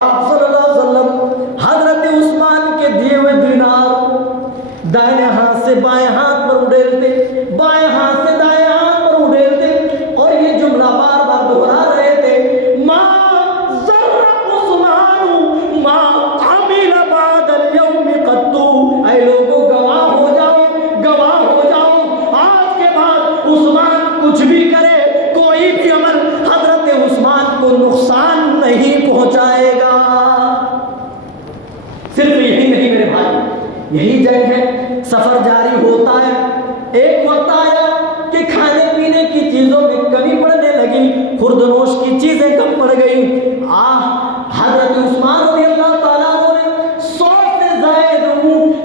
आप सल्लल्लाहु अलैहि वसल्लम हजरत उस्मान के दिए हुए दीनार दाहिने हाथ से बाएं हाथ पर उड़ेलते, बाएं हाथ से दाएं हाथ पर उड़ेलते और ये जुमला बार बार दोहरा रहे थे, मा ज़र्रा उस्मानु मा अमिल बादल यौम क़त्तु। ऐ लोगों गवाह हो जाओ, गवाह हो जाओ, आज के बाद उस्मान कुछ भी करे, कोई भी अमल हजरत उस्मान को नुकसान नहीं पहुंचाएगा। सिर्फ यही नहीं मेरे भाई, यही जंग है। सफर जारी होता है, एक वक्त आया कि खाने पीने की चीजों में कमी पड़ने लगी, खुर्दनोश की चीजें कम पड़ गई। हजरत उस्मान रज़ियल्लाहु ताला अन्हु ने 100 से ज़ायद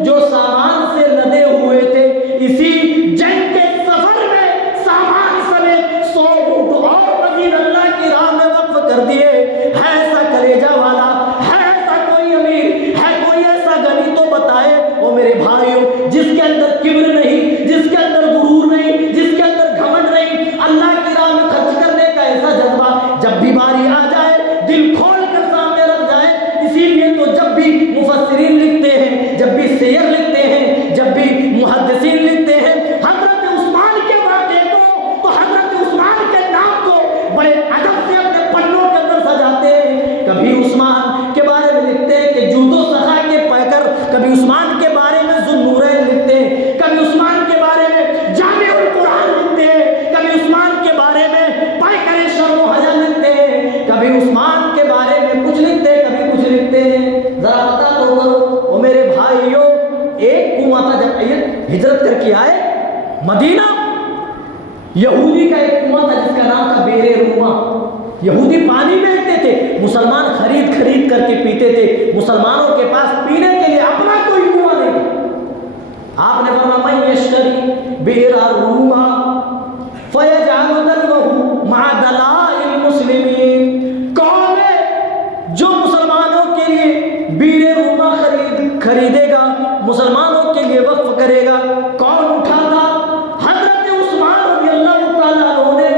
जो सामान से लदे हुए थे, इसी जंग के सफर में सामान समेत 100 ऊंट और मजीद अल्लाह की राह में वक्फ कर दिए। है ऐसा कलेजा वाला, है ऐसा कोई अमीर, है कोई ऐसा गनी तो बताए ओ मेरे भाइयों, जिसके अंदर किब्र नहीं, जिसके अंदर गुरूर नहीं, जिसके अंदर घमंड नहीं, अल्लाह की राह में खर्च करने का ऐसा जज्बा जब भी बारी आ जाए दिल खोल कर सामने रख जाए। इसीलिए तो जब भी मुफस्सिरीन लिखते हैं, जब भी शेर लिखते हैं, जब भी मुहद्दिसीन लिखते हैं हजरत उस्मान के वाक़े को, तो हजरत उस्मान के नाम को बड़े अदब से अपने पन्नों के अंदर सजाते हैं। कभी उस्मान के बारे में लिखते हैं कि जूदो सखा के पैकर, कभी उस्मान के बारे में ज़ुन्नूरैन लिखते हैं, कभी उस्मान के बारे में जामिउल कुरान लिखते हैं, कभी उस्मान के बारे में पैकर शर्म हया लिखते हैं, कभी उस्मान के बारे में कुछ लिखते हैं, कभी कुछ लिखते हैं। जरा पता तो करो ओ मेरे भाइयों, एक कुआं था जब हिजरत करके आए मदीना, यहूदी का एक कुआं था जिसका नाम था बेरे रूमा। यहूदी पानी बेचते थे, मुसलमान खरीद खरीद करके पीते थे। मुसलमानों के पास पीने के लिए अपना कोई कुआं नहीं था। आपने फरमाया मैं यश्तरी बेरा रूमा फयजअलु दलवहु मा दलाइल मुस्लिमीन। कौन है जो मुसलमानों के लिए बीरे रूमा खरीदेगा, मुसलमानों के लिए वक्फ करेगा? कौन उठा था? हजरत उस्मान रज़ियल्लाहु ताला अन्हु ने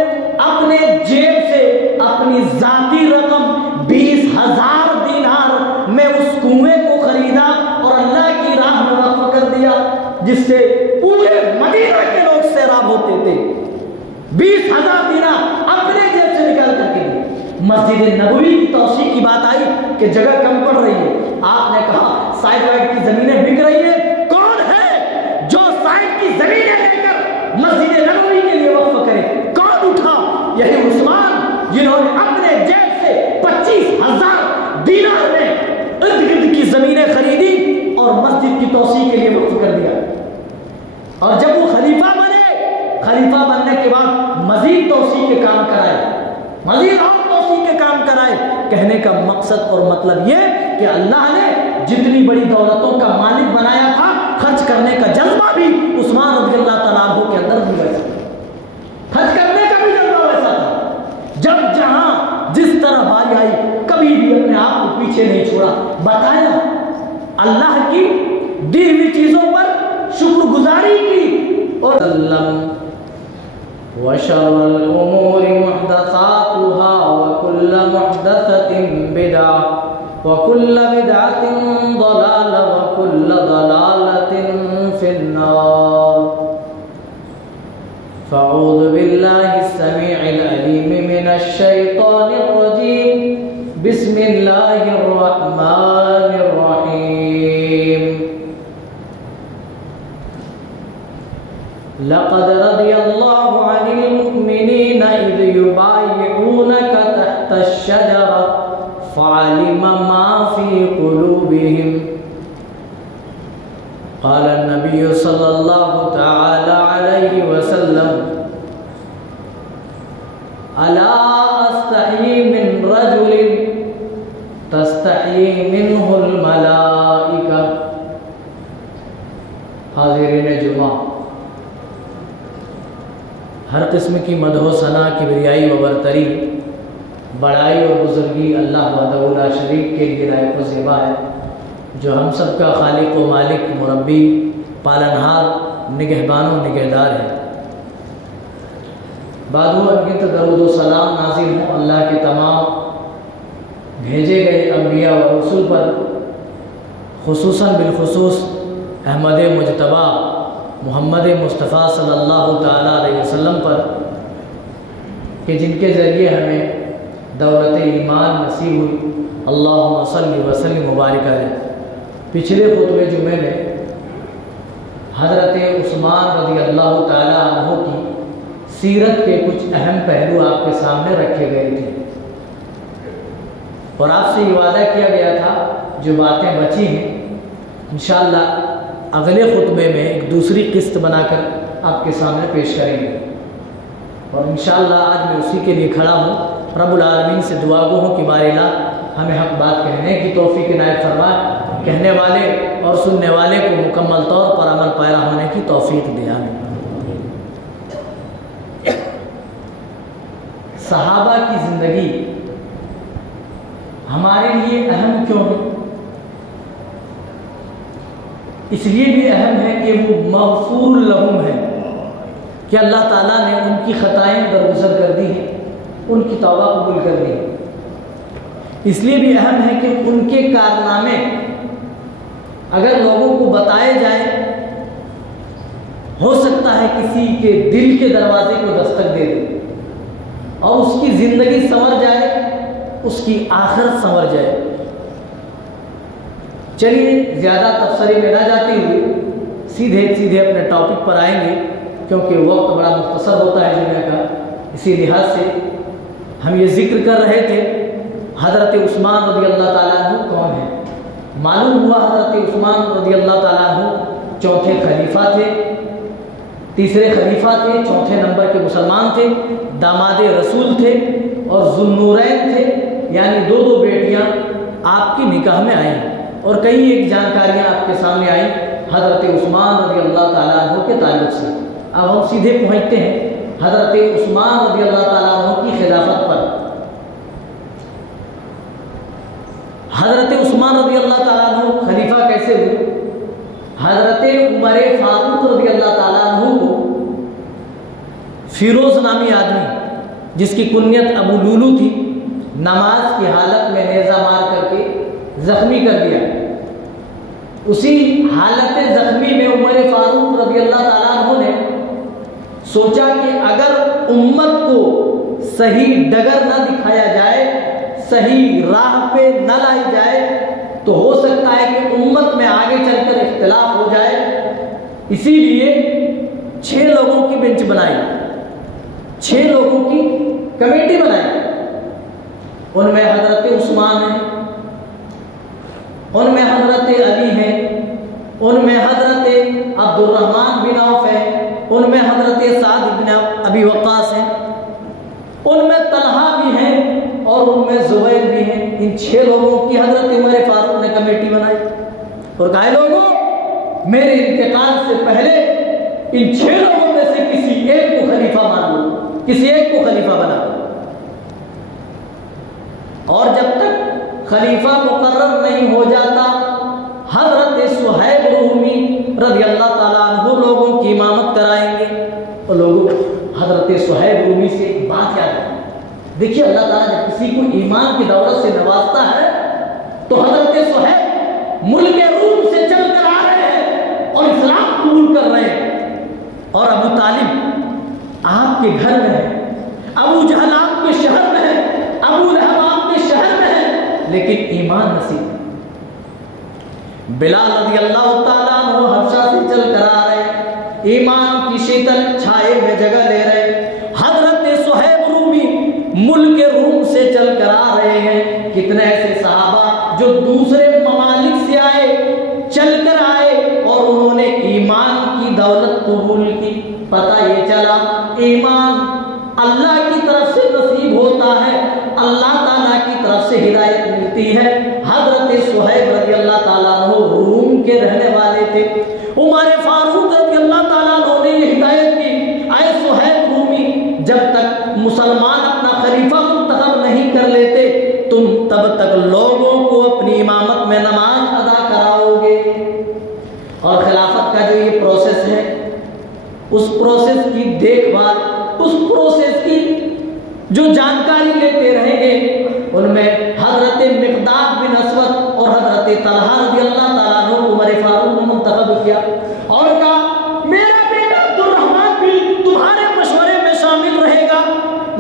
अपने जेब से अपनी जाती रकम 20,000 दीनार में उस कुएं को खरीदा और अल्लाह की राह में वक्फ कर दिया, जिससे पूरे मदीना के लोग सैराब होते थे। 20,000 दीनार अपने जेब से निकाल करके दिए। मस्जिद नबवी की तौसीक की बात आई कि जगह कम पड़ रही है, आपने कहा साइड वाइड की जमीनें बिक रही है। कौन है जो साइड की जमीनें लेकर मस्जिद नबवी के लिए वक्फ करे? कौन उठा? यही उस्मान, जिन्होंने अपने जेब से 25,000 दीनार में इर्द गिर्द की जमीनें खरीदी और मस्जिद की तौसीक के लिए वक्फ कर दिया। और जब वो खलीफा बने, खलीफा बनने के बाद मजीद तौसीक के काम कराए, मजीद और तौसीक के काम कराए। कहने का मकसद और मतलब ये कि अल्लाह ने जितनी बड़ी दौलतों का मालिक बनाया था, खर्च करने का जज्बा भी उस्मान रज़ियल्लाहु ताला अन्हु के अंदर भी वैसा, खर्च करने का भी जज्बा वैसा था। जब जहां जिस तरह बारी आई, कभी भी अपने आप को पीछे नहीं छोड़ा, बताया अल्लाह की दी हुई चीजों पर शुक्रगुजारी की। और वशरल उमूरि मुहदसातुहा वकुल्लु मुहदसतिन बिदअह वकुल्लु बिदअतिन दलालह वकुल्लु दलालतिन फिन्नार। फ़अऊज़ु बिल्लाहि स्समीइल अलीम मिनश शैतानिर रजीम। बिस्मिल्लाहिर रहमानिर रहीम। लक़द रदियल्लाहु अनिल मुमिनीना इज़ युबायिऊनका तहतश-शजरा फ़अलिमा मा फ़ी क़ुलूबिहिम। क़ाल नबी सल्लल्लाहु तआला अलैहि वसल्लम अला अस्तही मिन रजुलिन तस्तही मिनहुल मलाइका। हाज़िरीन जुमा, हर किस्म की मदहो सना, किबरियाई व बरतरी, बड़ाई और बुजुर्गी अल्लाह वहदहु ला शरीक के लिए लायक व ज़ेबा है, जो हम सब का खालिक व मालिक, मुरब्बी, पालनहार, निगहबान व निगहदार है। बादू अनगिनत दरूद व सलाम नाज़िल हों अल्लाह के तमाम भेजे गए अम्बिया व रसूल पर, खुसूसन बिलखुसूस अहमद मुजतबा मोहम्मद मुस्तफ़ा सल्लल्लाहु ताला अलैहि वसल्लम पर, कि जिनके ज़रिए हमें दौलत ईमान नसीब हुई। अल्लाहुम्मा सल्लि व सल्लिम मुबारक अलैहि। पिछले खुतबे जुमे में हज़रत उस्मान रज़ी अल्लाह ताला अन्हु की सीरत के कुछ अहम पहलू आपके सामने रखे गए थे और आपसे ये वादा किया गया था जो बातें बची हैं इंशाअल्लाह अगले खुतबे में एक दूसरी किस्त बनाकर आपके सामने पेश करेंगे। और इंशाअल्लाह आज मैं उसी के लिए खड़ा हूँ। रब्बुल आलमीन से दुआ गो हूँ कि बारिला हमें हक बात कहने की तौफीक इनायत फरमाए, कहने वाले और सुनने वाले को मुकम्मल तौर पर अमल पैरा होने की तौफीक दे। आमीन। सहाबा की ज़िंदगी हमारे लिए अहम क्यों है? इसलिए भी अहम है कि वो मग़फ़ूर लहुम है, कि अल्लाह ताला ने उनकी ख़ताएँ दरगुज़र कर दी हैं, उनकी तौबा कबूल कर दी। इसलिए भी अहम है कि उनके कारनामे अगर लोगों को बताए जाए, हो सकता है किसी के दिल के दरवाजे को दस्तक दे दे और उसकी ज़िंदगी संवर जाए, उसकी आखिरत संवर जाए। चलिए ज़्यादा तफसील में ना जाते हुए सीधे अपने टॉपिक पर आएंगे, क्योंकि वक्त बड़ा मुख्तसर होता है जुमे का। इसी लिहाज से हम ये जिक्र कर रहे थे हज़रत उस्मान रज़ी अल्लाह ताला अन्हु कौन है। मालूम हुआ हज़रत उस्मान रज़ी अल्लाह ताला अन्हु चौथे खलीफा थे, तीसरे खलीफा थे, चौथे नंबर के मुसलमान थे, दामाद रसूल थे और ज़ुन्नूरैन थे, यानी दो बेटियां आपकी निकाह में आई। और कई एक जानकारियां आपके सामने आई हज़रत उस्मान रज़ी अल्लाह ताला अन्हु के ताल्लुक़ से। अब हम सीधे पहुँचते हैं हज़रत उस्मान रज़ी अल्लाह ताला अन्हु की खिलाफत पर। हज़रत उस्मान रज़ी अल्लाह ताला अन्हु खलीफा कैसे हुए? हज़रत उमर फारूक रज़ी अल्लाह ताला अन्हु को फिरोज नामी आदमी, जिसकी कुन्यत अबू लूलू थी, नमाज की हालत में नेज़ा मार करके ज़ख्मी कर दिया। उसी हालत ज़ख्मी में उमर फारूक रज़ी अल्लाह ताला अन्हु ने सोचा कि अगर उम्मत को सही डगर न दिखाया जाए, सही राह पे न लाई जाए, तो हो सकता है कि उम्मत में आगे चलकर इख्तिलाफ हो जाए। इसीलिए 6 लोगों की बेंच बनाई, 6 लोगों की कमेटी बनाई। उनमें हज़रत उस्मान है, उनमें हज़रत अली है, उनमें हज़रत अब्दुर्रहमान बिन औफ है, उनमें हज़रत साद बिन अबी वक़ास है, उनमें तलहा भी हैं और उनमें ज़ुबैर भी हैं। इन 6 लोगों की हज़रत उमर फारूक ने कमेटी बनाई और कहा, लोगों मेरे इंतकाल से पहले इन 6 लोगों में से किसी एक को खलीफा मान लो, किसी एक को खलीफा बना लो। और जब तक खलीफा मुकर्रर नहीं हो जाता, हज़रत सुहैब रूमी रज़ी अल्लाह ताला अन्हु लोगों की इमामत कराएंगे। और लोगों हज़रत सुहैब रूमी से एक बात याद है। देखिए अल्लाह ताला जब किसी को ईमान की दौलत से नवाजता है तो हज़रत सुहैब मुल्क रूम से चल कर आ रहे हैं और इस्लाम कबूल कर रहे हैं। और अबू तालिब आपके घर में है, अबू जहल आपके शहर में है, अबू लहब आपके शहर में है, लेकिन ईमान नसीब। बिलाल रज़ी अल्लाह ताला अन्हु हबशा से चल कर आ रहे, ईमान की शीतल छाए में जगह ले रहे। हज़रत सुहैब रूमी मुल्क रूम से चल कर आ रहे हैं। कितने ऐसे सहाबा जो दूसरे ममालिक से आए, चल कर आए और उन्होंने ईमान की दौलत कबूल की। पता ये चला ईमान अल्लाह की तरफ से नसीब होता है, अल्लाह ताला की तरफ से हिदायत मिलती है। हज़रत सुहैब रज़ी अल्लाह ताला अन्हु रूम के रहने वाले थे। उमर फारूक रज़ी अल्लाह ताला अन्हु ने ये हिदायत की, आए सुहैब रूमी, जब तक मुसलमान अपना खलीफा मुंतखब नहीं कर लेते, तुम तब तक लोगों को अपनी इमामत में नमाज अदा कराओगे। और खिलाफत का जो ये प्रोसेस है, उस प्रोसेस की देखभाल, उस प्रोसेस की जो जानकारी लेते रहेंगे, उनमें हजरत मिक़दाद बिन असवद और हजरत तलहा रज़ियल्लाहु ताला अन्हु उमर फारूक ने मुंतखब किया और कहा मेरा बेटा अब्दुर्रहमान भी तुम्हारे मशवरे में शामिल रहेगा,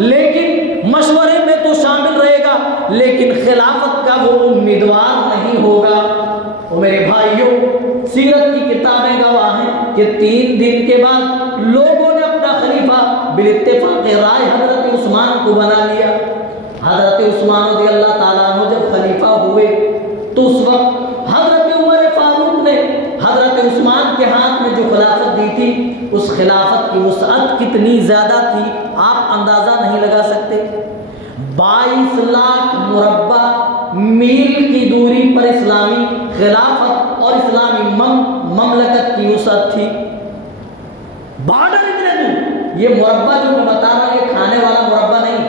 लेकिन मशवरे में तो शामिल रहेगा लेकिन खिलाफत का वो उम्मीदवार नहीं होगा। और मेरे भाइयों, सीरत की किताबें गवाह हैं कि 3 दिन के बाद लोगों ने अपना खलीफा बिल-इत्तिफाक़ राय हजरत उस्मान को बना लिया। हजरत उस्मान रज़ियल्लाहु ताला अन्हु जब खलीफा हुए तो उस वक्त हजरत उमर फारूक ने हजरत उस्मान के हाथ में जो खिलाफत दी थी, उस खिलाफत की वसअत कितनी ज्यादा थी आप अंदाजा नहीं लगा सकते। 22 लाख मुरब्बा मील की दूरी पर इस्लामी खिलाफत और इस्लामी ममलकत की वसअत थी। बॉर्डर इतने दूर। ये मुरब्बा जो मैं बता रहा हूं, ये खाने वाला मुरब्बा नहीं।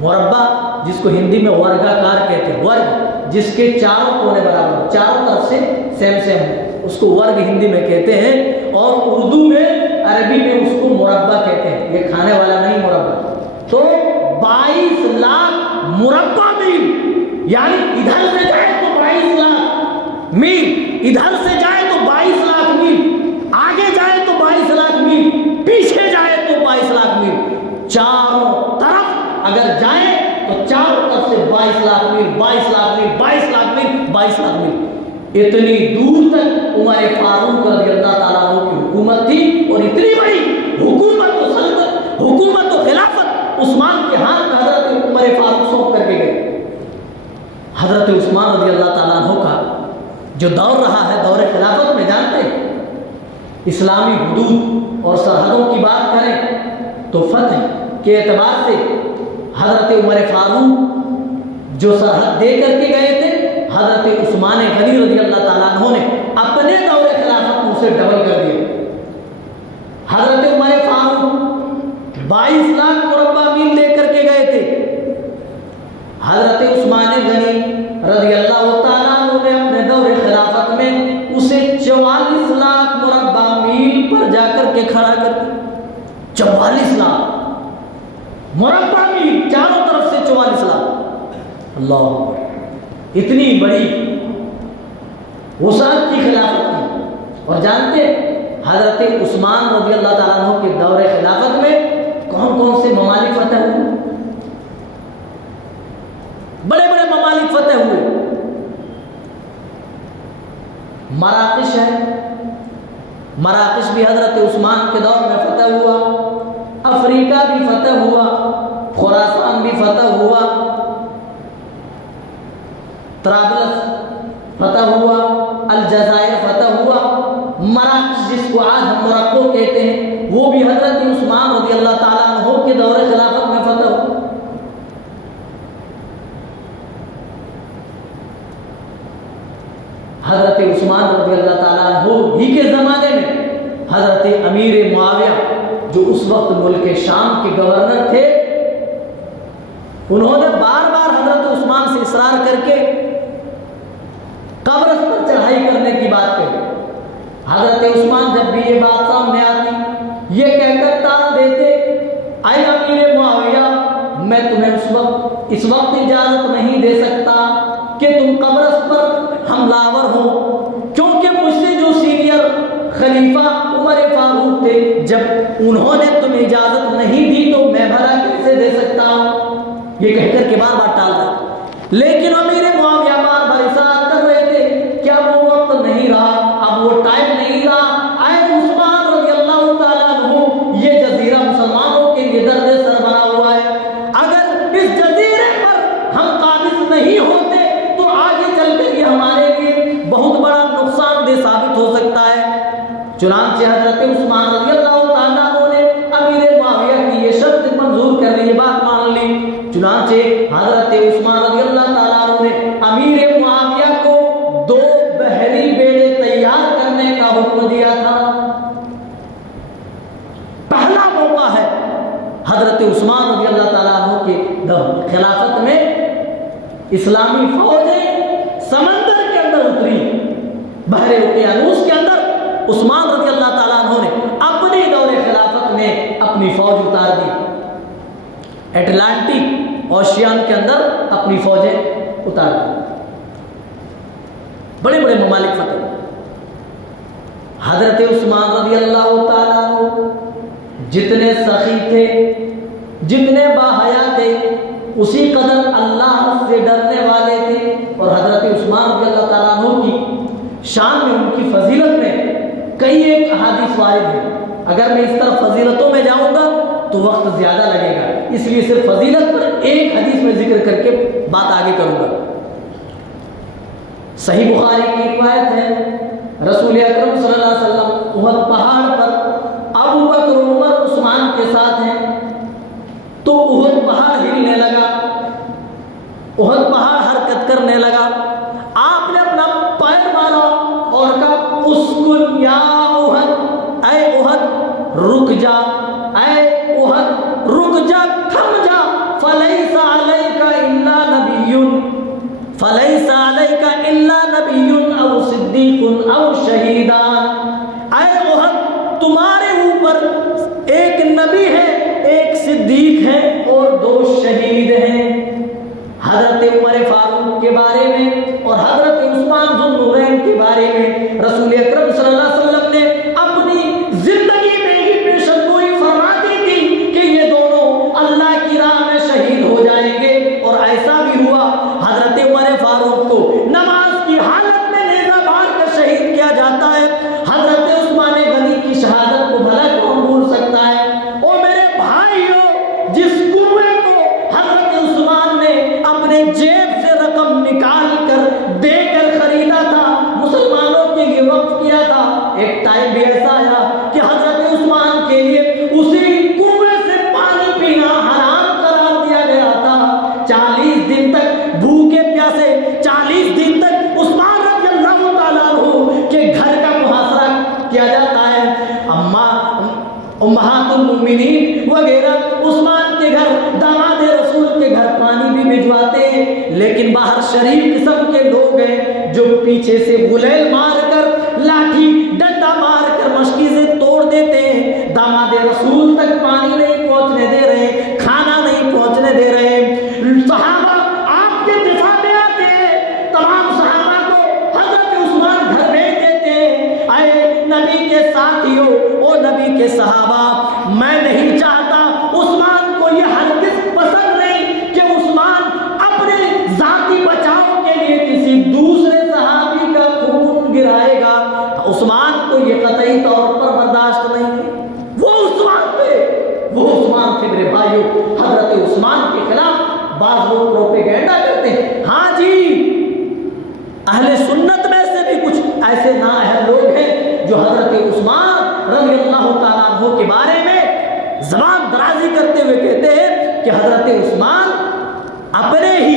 मुरब्बा जिसको हिंदी में वर्गाकार कहते हैं, वर्ग जिसके चारों कोने बराबर, चारों तरफ से सेम है, उसको वर्ग हिंदी में कहते हैं और उर्दू में, अरबी में उसको मुरब्बा कहते हैं। ये खाने वाला नहीं मुरब्बा। तो 22 लाख मुरब्बा मील, यानी इधर से जाए तो 22 लाख मील, इधर से जाए तो 22 लाख मील, आगे जाए तो 22 लाख मील, पीछे जाए तो 22 लाख मील, चारों तरफ अगर जाए तो चारों तरफ से 22 लाख मील, 22 लाख मील, 22 लाख मील, 22 लाख मील, इतनी दूर तक उमर फारूक रज़ियल्लाहु ताला अन्हु की हुकूमत थी। और इतनी बड़ी हुकूमत और सल्तनत, हुकूमत और खिलाफत उस्मान के हाथ में हजरत उमर फारूक सौंप करके गए। हजरत उस्मान रज़ियल्लाहु ताला अन्हु का जो दौर रहा है, दौर खिलाफत में, जानते हैं इस्लामी हुदूद और सरहदों की बात करें तो फतह के एतबार से हजरत उमर फारूक जो सरहद दे करके गए थे, हजरत उस्मान गनी रज़ियल्लाहु ताला अन्हु ने अपने दौरे खिलाफत में उसे डबल कर दिया। हजरत उमर फारूक 22 लाख मुरब्बा मील लेकर के गए थे। हजरत उस्मान गनी रज़ियल्लाहु ताला अन्हु ने अपने दौरे खिलाफत में उसे 44 लाख मुरब्बा मील पर जाकर के खड़ा कर दिया। 44 लाख मुरब्बा मील, चारों तरफ से 44 लाख। अल्लाह, इतनी बड़ी वसात की खिलाफत थी। और जानते हजरत उस्मान रज़ियल्लाहु ताला अन्हु के दौरे खिलाफत में कौन कौन से ममालिक फतह हुए? बड़े बड़े ममालिक फतह हुए। मराकश है, मराकश भी हजरत उस्मान के दौर में फतह हुआ। अफ्रीका भी फतह हुआ, खुरासान भी फतह हुआ, त्राबलस फतह हुआ, अलजायर फतह हुआ। मराकश जिसको आज हम मोरक्को कहते हैं, वो भी हजरत उस्मान रज़ियल्लाहु ताला अन्हु के दौरे खिलाफत में फतह हुआ। हजरत उस्मान रज़ियल्लाहु ताला अन्हु ही के ज़माने में हजरत अमीर मुआविया जो उस वक्त मुल्क शाम के गवर्नर थे, उन्होंने बार बार हजरत उस्मान से इसरार करके कब्र पर चढ़ाई करने की बात कही। हजरत उस्मान जब भी ये बात सामने आती, ये कहकर टाल देते, ऐ अमीर मुआविया, मैं तुम्हें इस वक्त इजाजत नहीं दे सकता कि तुम कब्र पर हमलावर हो, क्योंकि मुझसे जो सीनियर खलीफा उमर फारूक थे, जब उन्होंने तुम्हें इजाजत नहीं दी तो मैं भला कैसे दे सकता हूं। ये कहकर के बार बार टाल रहे। लेकिन अमीर मुआविया बार बार इसरार कर रहे थे। क्या वो वक्त नहीं रहा, अब वो टाइम नहीं रहा? ऐ उस्मान रज़ियल्लाहु ताला अन्हु, ये जजीरा मुसलमानों के लिए दर्द सर बना हुआ है। अगर इस जजीरे पर हम काबिज नहीं होते तो आगे चलकर ये हमारे लिए बहुत बड़ा नुकसानदेह साबित हो सकता है। चुनांचे हजरत उस्मान रज़ियल्लाहु ताला अन्हु ने अमीर मुआविया की ये शर्त मंजूर कर ली, ये बात मान ली। चुनांचे हजरत उस्मान रज़ियल्लाहु ताला अन्हु ने अमीर मुआविया को 2 बहरी बेड़े तैयार करने का हुक्म दिया था। पहला मौका है हजरत उस्मान रज़ियल्लाहु ताला अन्हु के खिलाफत में इस्लामी फौजें समंदर के अंदर उतरी, बहरे उकियानूस के अंदर उस्मान रज़ियल्लाहु ताला अन्हु ने अपने दौरे खिलाफत में अपनी फौज उतार दी। अटलांटिक ओशियन के अंदर अपनी फौजें उतार दी, बड़े बड़े ममालिक फतेह। हजरत उस्मान रज़ी अल्लाह ताला अन्हु जितने सखी थे, जितने बाहया थे, उसी कदर अल्लाह से डरने वाले थे। और हजरत उस्मान रज़ी अल्लाह ताला अन्हु की शान में, उनकी फजीलत में कई एक अहादीस वारिद है। अगर मैं इस तरह फजीलतों में जाऊंगा तो वक्त ज्यादा लगेगा, इसलिए सिर्फ फजीलत पर एक हदीस में जिक्र करके बात आगे करूंगा। सही बुखारी की रिवायत है, रसूल अकरम सल्लल्लाहु अलैहि वसल्लम उहद पहाड़ पर अबू बकर, उमर, उस्मान के साथ हैं, तो उहद पहाड़ हिलने लगा, उहद पहाड़ हरकत करने लगा। आपने अपना पैर मारा और कहा उस्कुन या उहद, ऐ उहद रुक जा, ऐ उहद रुक जा, थम जा, फलैसा अलैका इल्ला नबियुन, फलैसा अलैका इल्ला नबियुन औ सिद्दीकुन औ शहीदान। ऐ उहद, तुम्हारे ऊपर एक नबी है, एक सिद्दीक है और 2 शहीद हैं। हजरत उमर फारूक के बारे में और हजरत उस्मान ज़ुन्नुरैन के बारे में रसूल अकरम सल्लल्लाहु अलैहि वसल्लम ने अपनी जिंदगी में ही पेशगोई फरमा दी थी कि ये दोनों अल्लाह की राह में शहीद हो जाएंगे। और ऐसा भी हुआ, हजरत उमर फारूक को नमाज की हालत में नेज़ा मार कर शहीद किया जाता है। हजरत उस्मान गनी की शहादत को भला कौन भूल सकता है। ओ मेरे भाइयों, जिस कुएं को हजरत उस्मान ने अपने जेब से रकम निकाल कर देकर खरीदा था, मुसलमानों के लिए वक्फ किया था, एक टाइम भी ऐसा आया कि हजरत उस्मान के लिए उसी कुएं से पानी पीना हराम करार दिया गया था। 40 दिन तक भूखे प्यासे, 40 दिन तक उस्मान रज़ी अल्लाह ताला अन्हु के घर का मुहासरा किया जाता है। अम्मा उम्महातुल मुमिनीन वगैरह उस्मान के घर, दामाद रसूल के घर पानी भी भिजवाते हैं, लेकिन बाहर शरीफ किस्म के लोग हैं जो पीछे से गुलेल मारकर, लाठी डंडा मारकर मशकी से तोड़ देते हैं। दामाद रसूल तक पानी नहीं पहुंचने दे रहे, खाना नहीं पहुंचने दे रहे। सहाबा आपके दिफा में आते हैं, तमाम सहाबा को हजरत उस्मान घर भेज देते हैं। आए नबी के साथियों, ओ नबी के सहाबा, मैं नहीं चाहता, उस्मान को यह हरगिज़ पसंद नहीं कि उस्मान अपने जाती बचाव के लिए किसी दूसरे सहाबी का खून गिराएगा। उस्मान को यह कतई तौर पर बर्दाश्त नहीं है। वो उस्मान थे मेरे भाइयों। हजरत उस्मान के खिलाफ बाज़ लोग प्रोपेगेंडा करते हैं। हाँ जी, अहले सुन्नत में से भी कुछ ऐसे नाअहल लोग हैं जो हजरत उस्मान रज़ी अल्लाह ताला अन्हु के बारे में ज़बान दराजी करते हुए कहते हैं कि हजरत उस्मान अपने ही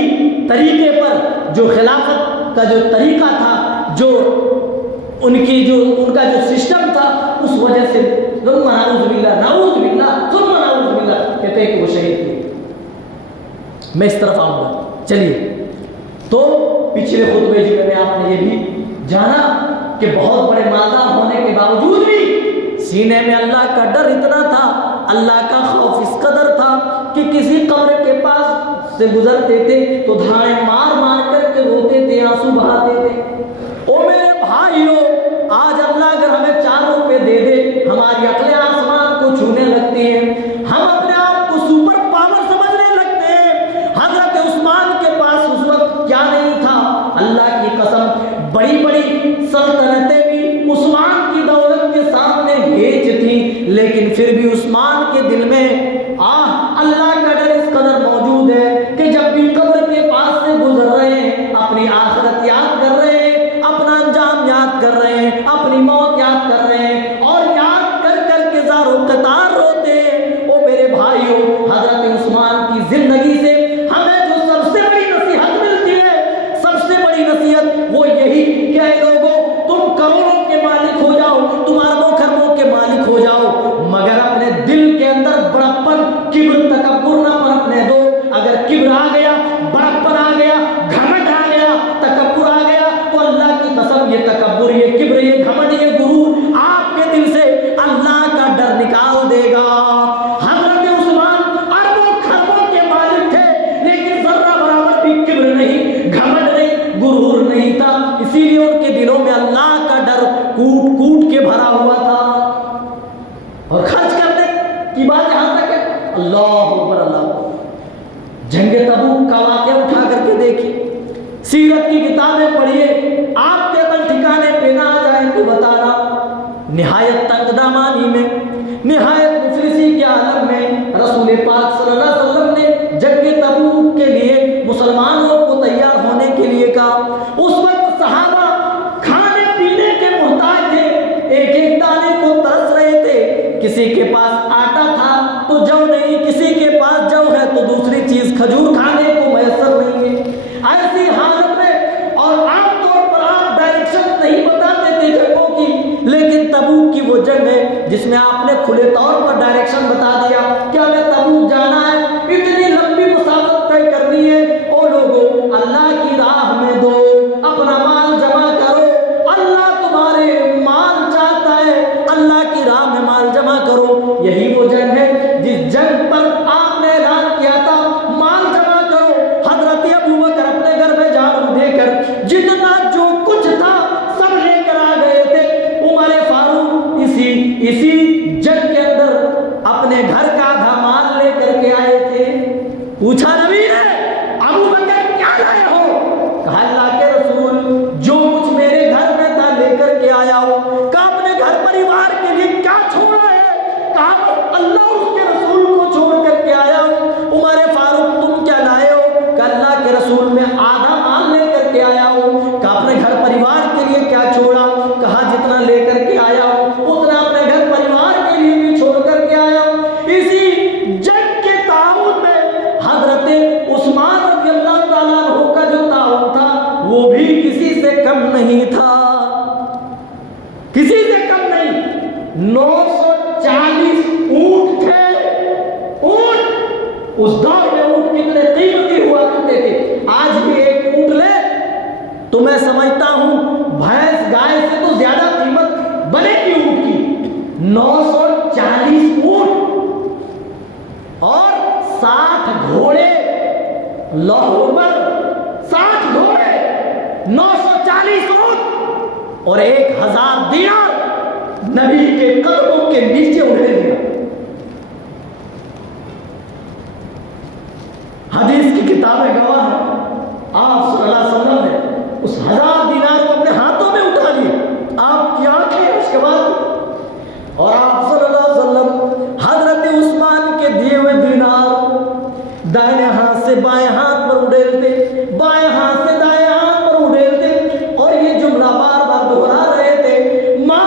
तरीके पर, जो खिलाफत का जो तरीका था, जो उनका जो सिस्टम था, उस वजह से कहते हैं कि वो शहीद थे। मैं इस तरफ आऊंगा। चलिए, तो पिछले खुतबे में आपने ये भी जाना कि बहुत बड़े मालदार होने के बावजूद भी सीने में अल्लाह का डर इतना था, अल्लाह का खौफ इस कदर था कि किसी कब्र के पास से गुजरते थे तो धाएं मार मार करके रोते थे, आंसू बहाते थे। ओ मेरे भाइयों, आज अल्लाह अगर हमें 4 रुपए दे दे, हमारी अक्लें आसमान को छूने लगती हैं, हम अपने आप को सुपर पावर समझने लगते हैं। हजरत उस्मान के पास उस वक्त क्या नहीं था, अल्लाह की कसम, बड़ी बड़ी सल्तनतें भी उस्मान की दौलत के सामने हेज थी, लेकिन फिर भी उस्मान के दिल में अल्लाह का डर इस कदर मौजूद है कि जब भी कब्र के पास से गुजर रहे हैं, अपनी आखिरत याद कर रहे हैं, अपना अंजाम याद कर रहे हैं, अपनी मौत याद कर रहे हैं, और याद कर कर के ज़ारो कतार रोते हैं। ओ मेरे भाइयों, हजरत उस्मान की जिंदगी से हमें जो सबसे बड़ी नसीहत मिलती है, सबसे बड़ी नसीहत वो यही कि लोगों, तुम करोड़ों के मालिक हो जाओ, तुम अरबों खरबों के मालिक हो जाओ, मगर अपने दिल के अंदर बड़प्पन, किब्र, तकब्बुर न पनपने दो। अगर किब्र आ गया, बड़प्पन आ गया, घमंड आ गया, तकब्बुर आ गया, तो अल्लाह की कसम ये तकब्बुर, ये किब्र, ये घमंड, ये गुरूर आपके दिल से अल्लाह का डर निकाल देगा। हजरत उस्मान अरबों खरबों के मालिक थे, लेकिन जर्रा बराबर भी किताबें पढ़िए, आपके बल ठिकाने पे ना आ जाए तो बताना। निहायत तकदामानी में, निहायत मुफलिसी के आलम में रसूल पाक सल्लल्लाहु अलैहि वसल्लम ने जंग तबूक के लिए मुसलमानों को तैयार होने के लिए कहा। उस वक्त सहाबा खाने पीने के मोहताज थे, एक एक दाने को तरस रहे थे। किसी के पास आटा था तो जौ नहीं, किसी के पास जौ है तो दूसरी चीज खजूर खाने को मैसर नहीं है। ऐसी हालत में, और आमतौर पर आप डायरेक्शन नहीं बताते थे जंगों की, लेकिन तबूक की वो जंग है जिसमें आपने खुले तौर पर डायरेक्शन बता दिया कि हमें तबूक जाना है, इतनी लंबी मुसाफत तय करनी है। ओ लोगों, अल्लाह की राह में दो, अपना माल जमा करो, अल्लाह तुम्हारे माल चाहता है, अल्लाह की राह में माल जमा करो। यही वो जंग है जिस जंग पर आपने ऐलान किया था माल जमा करो। हजरत अबू बकर अपने घर में झाड़ू देकर जितना जो कुछ था सब लेकर आ गए थे। उमर फारूक इसी जंग के अंदर अपने घर का आधा माल लेकर के आए थे। पूछा नबी ने, अबू बकर क्या लाए हो? कहा अल्लाह के रसूल, जो कुछ मेरे घर में था लेकर के आया हो। कहा अपने घर परिवार के लिए क्या छोड़ा है? कहा अल्लाह उसके रसूल को छोड़ करके आया हो। उमर फारूक तुम क्या लाए हो? कहा अल्लाह के रसूल में आधा माल लेकर के आया हो। कहा अपने घर परिवार के लिए क्या छोड़ा? कहा जितना लेकर के आया हो उतना अपने घर परिवार के लिए भी छोड़ करके आया हो। इसी जंग के ताउन में हजरत उस्मान रज़ियल्लाहु ताला अन्हु का जो ताउन था वो भी किसी से कम नहीं था, किसी से कम नहीं। 940 ऊंट थे। ऊंट उस दौर में ऊंट कितने कीमती हुआ करते थे। आज भी एक ऊंट ले तो मैं समझता हूं भैंस गाय से तो ज्यादा कीमत बनेगी ऊंट की। 940 ऊंट और 60 घोड़े, लाहौर 60 घोड़े, 940 ऊंट और 1000 दिनार नबी के कदमों के नीचे उड़े दिया। हदीस की किताबें गवाह है, आप सल्लल्लाहु अलैहि वसल्लम ने उस 1000 दिनार को अपने हाथों में उठा लिए, आपकी आंखें उसके बाद, और आप सल्लल्लाहु अलैहि वसल्लम हजरत उस्मान के दिए हुए दिनार दाहिने हाथ से बाएं हाथ पर उड़ेलते, बाएं हाथ से दाएं हाथ पर उड़ेलते और ये जुमला बार बार दोहरा रहे थे, मा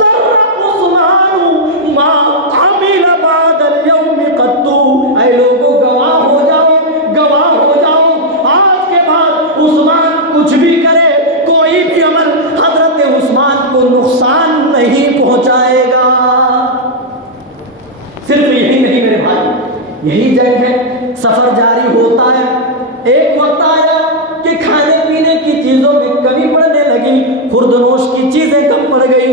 ज़र्रा उस्मान मा अमिल बादल यौम क़द्दू। ऐ लोगों गवाह हो जाओ, गवाह हो जाओ, आज के बाद उस्मान कुछ भी करे, कोई भी अमल हजरत उस्मान को नुकसान नहीं पहुंचाएगा। सिर्फ यही नहीं मेरे भाई, यही जंग है। सफर जारी होता है, एक वक्त आया कि खाने पीने की चीजों में कमी पड़ने लगी, खुर्दनोश की चीजें कम पड़ गई।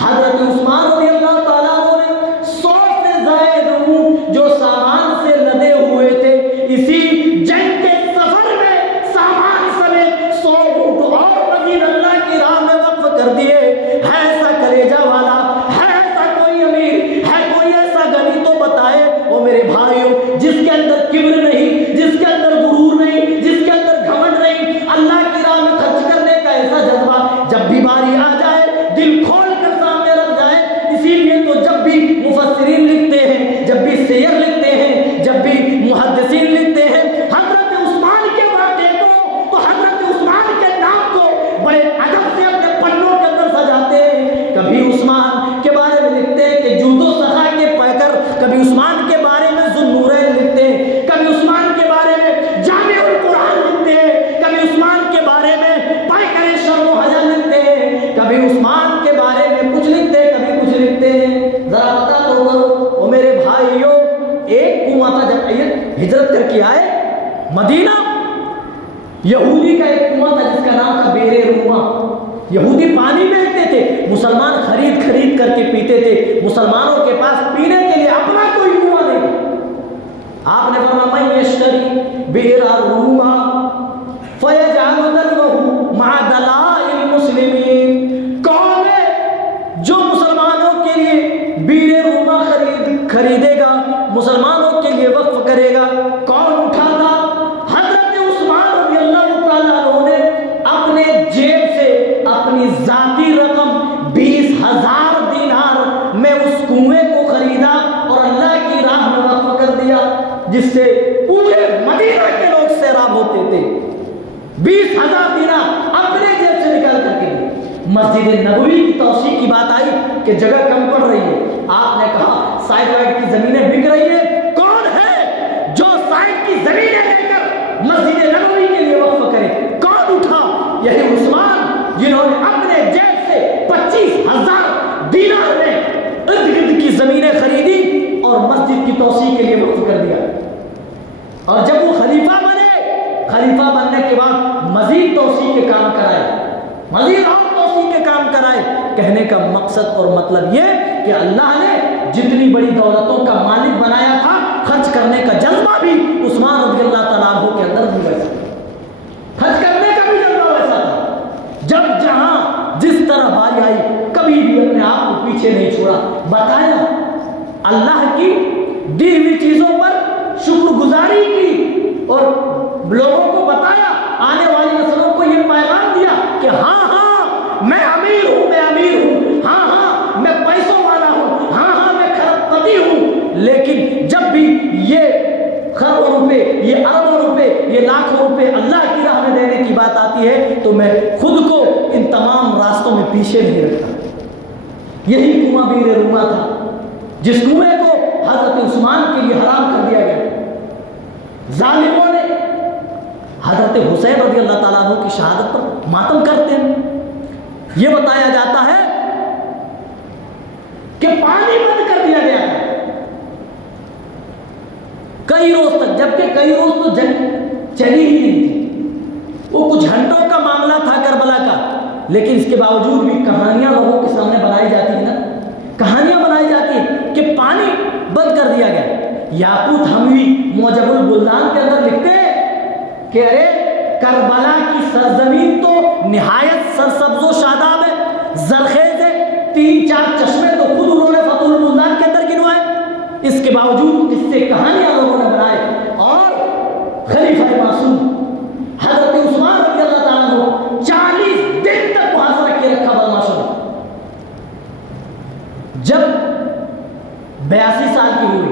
हजरत उस्मान रज़ियल्लाहु ताला अन्हु ने 100 से ज़ायद ऊंट जो सामान से लदे हुए थे, इसी जंग के सफर में सामान समेत 100 ऊंट और मजीद अल्लाह की राह में वक्फ कर दिए। है ऐसा कलेजा वाला, है ऐसा कोई अमीर, है कोई ऐसा गनी तो बताए। ओ मेरे भाइयों, जिसके अंदर किब्र नहीं, जिसके अंदर गुरूर नहीं, जिसके अंदर घमंड नहीं, अल्लाह की राह में खर्च करने का ऐसा जज्बा, जब भी बारी आ जाए दिल खोल कर सामने रख जाए। इसीलिए तो जब भी मुफस्सिरीन लिखते हैं, जब भी शेर लिखते हैं, जब भी मुहद्दिसीन लिखते हैं हजरत उस्मान के वाक़े को, तो हजरत उस्मान के नाम को बड़े अदब से अपने पन्नों के अंदर सजाते हैं। कभी उस्मान के बारे में लिखते हैं कि जूदो सखा के पैकर, कभी उस्मान के बारे में ज़ुन्नूरैन लिखते हैं, कभी उस्मान के बारे में जामिउल कुरान लिखते हैं, कभी उस्मान के बारे में पैकर शर्म हया लिखते हैं, कभी उस्मान के बारे में कुछ लिखते हैं, कभी कुछ लिखते हैं। जरा पता तो करो। ओ मेरे भाइयों, एक कुआं था जब हिजरत करके आए मदीना, यहूदी का एक कुआं था जिसका नाम था बेरे रूमा। यहूदी पानी बेचते थे, मुसलमान खरीद खरीद करके पीते थे। मुसलमानों के पास पीने के लिए अपना कोई कुआं नहीं। आपने फरमाया मैं यश्तरी बेरा रूमा फयजअलु दलवहु मा दलाइल मुस्लिमीन। कौन है जो मुसलमानों के लिए बीरे रूमा खरीदेगा, मुसलमानों के लिए वक्फ करेगा? कौन उठा था? हजरत उस्मान रज़ियल्लाहु ताला 20,000 दीनार अपने जेब से निकाल करके दिए। मस्जिद नबवी की तौसीक की बात आई कि जगह कम पड़ रही है, आपने कहा साइड वाइड की जमीनें बिक रही है, कौन है जो साइड की जमीनें लेकर मस्जिद नबवी के लिए वक्फ करे? कौन उठा? यही उस्मान, जिन्होंने अपने जेब से 25,000 दीनार में इर्द गिर्द की जमीनें खरीदी और मस्जिद की तौसीक के लिए वक्फ कर दिया। और जब वो खलीफा बने, खलीफा बनने के बाद मजीद तौसीक के काम कराए, मजीद और तौसीक के काम कराए। कहने का मकसद और मतलब ये कि अल्लाह ने जितनी बड़ी दौलतों का मालिक बनाया था, खर्च करने का जज्बा भी उस्मान रज़ियल्लाहु ताला अन्हु के अंदर भी वैसा, खर्च करने का भी जज्बा वैसा था। जब जहां जिस तरह बारी आई, कभी भी अपने आप को पीछे नहीं छोड़ा, बताया अल्लाह की दी हुई चीजों पर शुक्रगुजारी की और लोगों को बताया, आने वाली नस्लों को यह पैगाम दिया कि हाँ मैं अमीर हूं, मैं अमीर हूं, हाँ मैं पैसों वाला हूं, हाँ मैं खरबपति हूं। लेकिन जब भी ये खरबों रुपए, ये अरबों रुपए, ये लाखों रुपए अल्लाह की राह में देने की बात आती है तो मैं खुद को इन तमाम रास्तों में पीछे नहीं रखता। यही कुआं बीर रुमा था, जिस कुएं को हजरत उस्मान के लिए हराम कर दिया गया। जालिमों ने हजरत हुसैन रज़ियल्लाहु ताला अन्हु की शहादत पर मातम करते हैं। यह बताया जाता है कि पानी बंद कर दिया गया था कई रोज तक, जबकि कई रोज तो जंग चली ही नहीं थी। वो कुछ घंटों का मामला था करबला का, लेकिन इसके बावजूद भी कहानियां लोगों के सामने बनाई जाती है ना, कहानियां बनाई जाती है कि पानी बंद कर दिया गया। याकूत हमवी मौजबुल बुल्दान के अंदर लिखते हैं कि अरे करबला की सरजमीन तो निहायत सरसब्जो शादाब है, जरखेज है, 3-4 चश्मे तो खुद उन्होंने फतहुल बुल्दान के अंदर गिनवाए। इसके बावजूद इससे कहानियां लोगों ने बनाए और खलीफा मासूम हजरत उस्मान रज़ियल्लाहु ताला अन्हु 40 दिन तक मुहासरा किए रखा बदमाशों ने। जब 82 साल की हुई,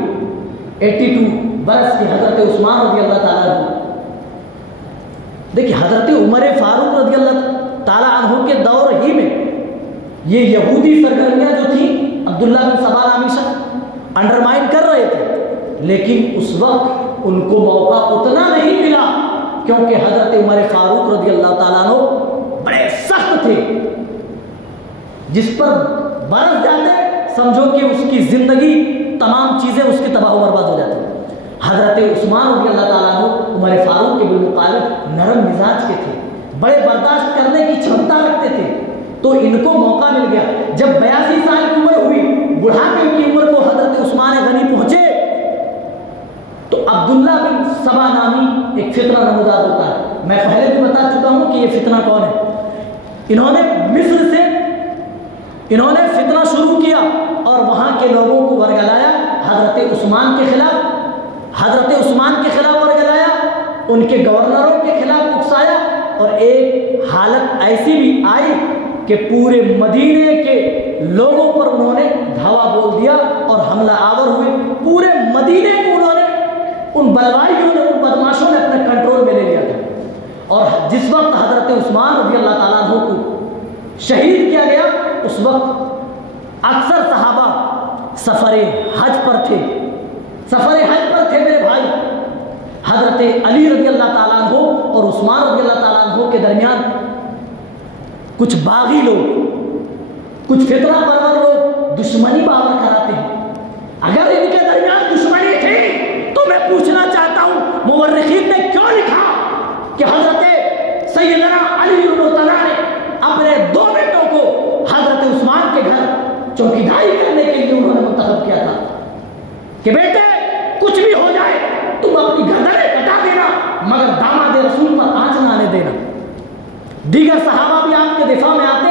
82 बरस की हजरत उस्मान रज़ियल्लाहु ताला अन्हु, देखिए हजरत उमर फारूक रज़ियल्लाहु ताला अन्हु के दौर ही में ये यहूदी सरगर्मियां जो थी अब्दुल्ला बिन सबा नामी शख्स अंडरमाइन कर रहे थे, लेकिन उस वक्त उनको मौका उतना नहीं मिला क्योंकि हजरत उमर फारूक रज़ियल्लाहु ताला अन्हु बड़े सख्त थे। जिस पर बरस जाते समझो कि उसकी जिंदगी तमाम चीजें उसकी तबाह बर्बाद हो जाती। हजरत उस्मान रज़ियल्लाहु ताला अन्हु उमर फारूक के बिलमुकाबिल नरम मिजाज के थे, बड़े बर्दाश्त करने की क्षमता रखते थे, तो इनको मौका मिल गया। जब 82 साल की उम्र हुई, बुढ़ापे की उम्र को हजरत उस्मान गनी पहुंचे तो अब्दुल्ला बिन सबा नामी एक फितना नमूदार होता है। मैं पहले भी बता चुका हूं कि ये फितना कौन है। इन्होंने मिस्र से इन्होंने फितना शुरू किया और वहां के लोगों को वर्गलाया, हजरत उस्मान के खिलाफ वर्गलाया, उनके गवर्नरों के खिलाफ उकसाया और एक हालत ऐसी भी आई कि पूरे मदीने के लोगों पर उन्होंने धावा बोल दिया और हमला आवर हुए। पूरे मदीने को उन्होंने, उन बलवाइयों ने, उन बदमाशों ने अपने कंट्रोल में ले लिया था। और जिस वक्त हजरत उस्मान रज़ियल्लाहु ताला अन्हु को शहीद किया गया, उस वक्त अक्सर सहाबा सफरे हज पर थे मेरे भाई। हजरत अली रज़ियल्लाहु ताला अन्हु और उस्मान रज़ियल्लाहु ताला अन्हु के दरमियान कुछ बागी लोग, कुछ फितना परवर लोग दुश्मनी बावर कराते हैं। अगर इनके दरमियान दुश्मनी थी तो मैं पूछना चाहता हूं मुवर्रिखीन ने क्यों लिखा कि हजरत सैयदना अली इब्न तला ने अपने 2 बेटों को हजरत उस्मान के घर चौकीदारी करने के लिए उन्होंने मुंतखब किया था कि बेटे कुछ भी हो जाए तुम अपनी गर्दनें कटा देना मगर दामाद रसूल पर आंच ना आने देना। दीगर सहाबा भी आपके दिफा में आते,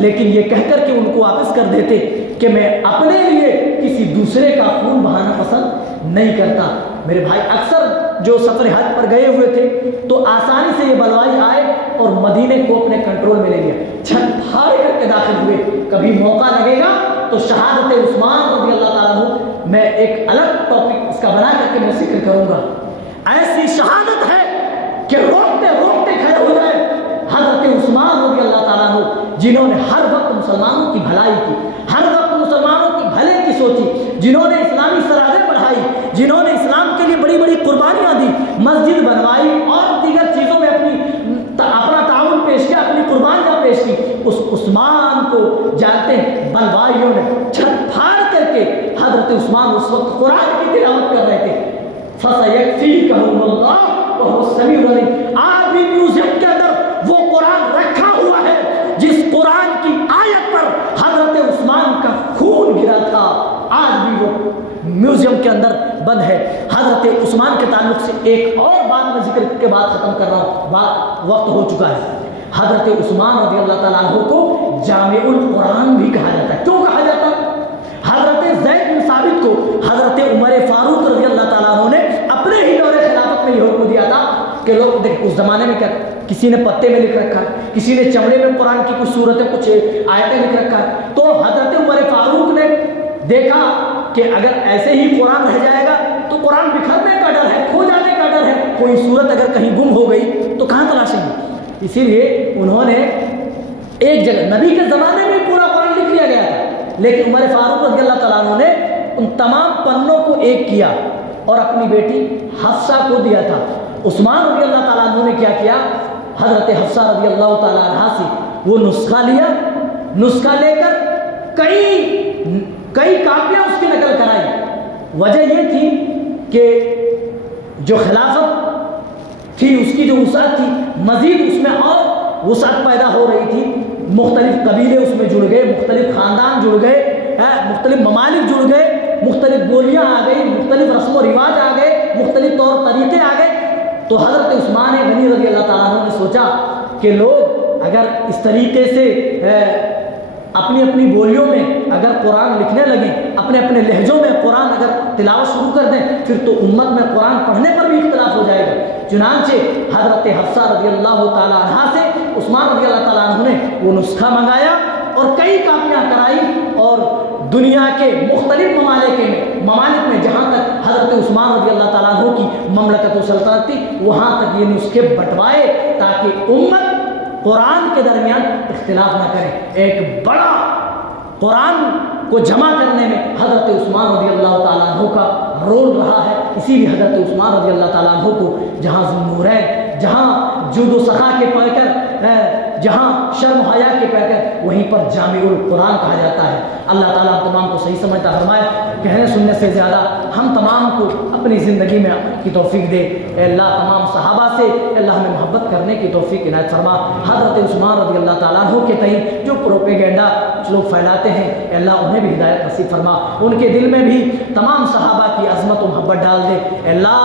लेकिन ये कहकर के उनको वापस कर देते कि मैं अपने लिए किसी दूसरे का खून बहाना पसंद नहीं करता। मेरे भाई अक्सर जो सफर हज पर गए हुए थे तो आसानी से ये बलवाई आए और मदीने को अपने कंट्रोल में ले लिया, छत फाड़ करके दाखिल हुए। कभी मौका लगेगा तो शहादत उस्मान रज़ियल्लाहु ताला अन्हु मैं एक अलग टॉपिक इसका बना करके मैं जिक्र करूंगा। ऐसी शहादत है कि रोकते रोकते खड़े हो जाए जिन्होंने हर वक्त मुसलमानों की भलाई की, हर वक्त मुसलमानों की भले की सोची, जिन्होंने इस्लामी सराहदें बढ़ाई, जिन्होंने इस्लाम के लिए बड़ी बड़ी कुर्बानियां दी, मस्जिद बनवाई और दीगर चीज़ों में अपना ताउन पेश किया, अपनी कुर्बानियां पेश की, उस उस्मान को जानते हैं बलवाइयों ने छत फाड़ करके हजरत उस्मान उस वक्त कुरान की तिलावत कर रहे थे। फसयक्फीकहुमुल्लाह वहुव समीउल अलीम। आज भी म्यूजियम के अंदर वो कुरान रखा हुआ है जिस कुरान की आयत पर हजरत उस्मान का खून गिरा था, आज भी वो म्यूजियम के अंदर बंद है। हजरत उस्मान के ताल्लुक से एक और बात मैं जिक्र के बाद खत्म कर रहा हूँ, वक्त हो चुका है। हजरत उस्मान रज़ी अल्लाह ताला अन्हु को जामिउल कुरान भी कहा जाता है। क्यों कहा जाता है? हजरत ज़ैद बिन साबित को हजरत उमर फारूक रज़ी अल्लाह ताला अन्हु ने अपने ही दौरे खिलाफत में ये हुक्म दिया था कि लोग देख, उस जमाने में क्या किसी ने पत्ते में लिख रखा है, किसी ने चमड़े में कुरान की कुछ सूरतें कुछ आयतें लिख रखा है। तो हजरत उमर फारूक ने देखा कि अगर ऐसे ही कुरान रह जाएगा तो कुरान बिखरने का डर है, खो जाने का डर है, कोई सूरत अगर कहीं गुम हो गई तो कहाँ तलाशेंगे। इसीलिए उन्होंने एक जगह, नबी के ज़माने में पूरा कुरान लिख लिया गया था, लेकिन उमर फारूक रज़ी अल्लाह ताला अन्हु ने उन तमाम पन्नों को एक किया और अपनी बेटी हफ्सा को दिया था। उस्मान रज़ी अल्लाह ताला अन्हु ने क्या किया, हज़रत हफ्सा रज़ी अल्लाह ताला अन्हा से वो नुस्खा लिया, नुस्खा लेकर कई कापियाँ उसकी नकल कराई। वजह ये थी कि जो खिलाफत थी उसकी जो वुसाअत थी, मज़ीद उसमें और वुसाअत पैदा हो रही थी। मुख्तलिफ कबीले उसमें जुड़ गए, मुख्तलिफ ख़ानदान जुड़ गए, मुख्तलिफ ममालिक जुड़ गए, मुख्तलिफ बोलियाँ आ गई, मुख्तलिफ रस्म व रिवाज आ गए, मुख्तलिफ तौर तरीक़े आ गए। तो हज़रत उस्मान गनी रज़ी अल्लाह ताला अन्हु ने सोचा कि लोग अगर इस तरीके से अपनी अपनी बोलियों में अगर कुरान लिखने लगें, अपने अपने लहजों में कुरान अगर तिलावत शुरू कर दें, फिर तो उम्मत में कुरान पढ़ने पर भी इख्तिलाफ हो जाएगा। चुनांचे हज़रत हफ्सा रज़ी अल्लाह ताला अन्हा से उस्मान रज़ी अल्लाह ताला अन्हु ने वो नुस्खा मंगाया और कई कापियाँ कराई और दुनिया के मुख्तलिफ ममालिक में जहाँ तक हज़रत उस्मान रज़ी अल्लाह ताला अन्हु की ममलकत सल्तनत थी, वहाँ तक ये नुस्खे बंटवाए ताकि उम्मत कुरान के दरमियान इख्तिलाफ न करें। एक बड़ा कुरान को जमा करने में हज़रत उस्मान रज़ी अल्लाह ताला अन्हु का रोल रहा है। इसीलिए हज़रत उस्मान रज़ी अल्लाह ताला अन्हु को जहाँ ज़ुन्नूरैन, जहाँ जुद व सखा के पैकर, जहाँ शर्म हया के पैकर, वहीं पर जामिउल कुरान कहा जाता है। अल्लाह ताला हम तमाम को सही समझता फरमाए। कहने सुनने से ज़्यादा हम तमाम को अपनी ज़िंदगी में की तौफीक दे। अल्लाह तमाम सहाबा से अल्लाह हमें मोहब्बत करने की तौफीक इनायत फरमा। हज़रत उस्मान रज़ी अल्लाह ताला अन्हु के तई जो प्रोपेगेंडा लोग फैलाते हैं, अल्लाह उन्हें भी हिदायत नसीब फरमा, उनके दिल में भी तमाम सहाबा की अज़मत व मोहब्बत डाल दे। अल्लाह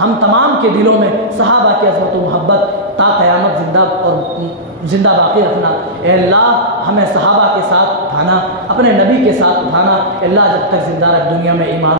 हम तमाम के दिलों में सहाबा की अज़मत व मोहब्बत ता क़यामत जिंदा बाकी रखना। अल्लाह हमें सहाबा के साथ उठाना, अपने नबी के साथ उठाना। अल्लाह जब तक जिंदा रख दुनिया में ईमान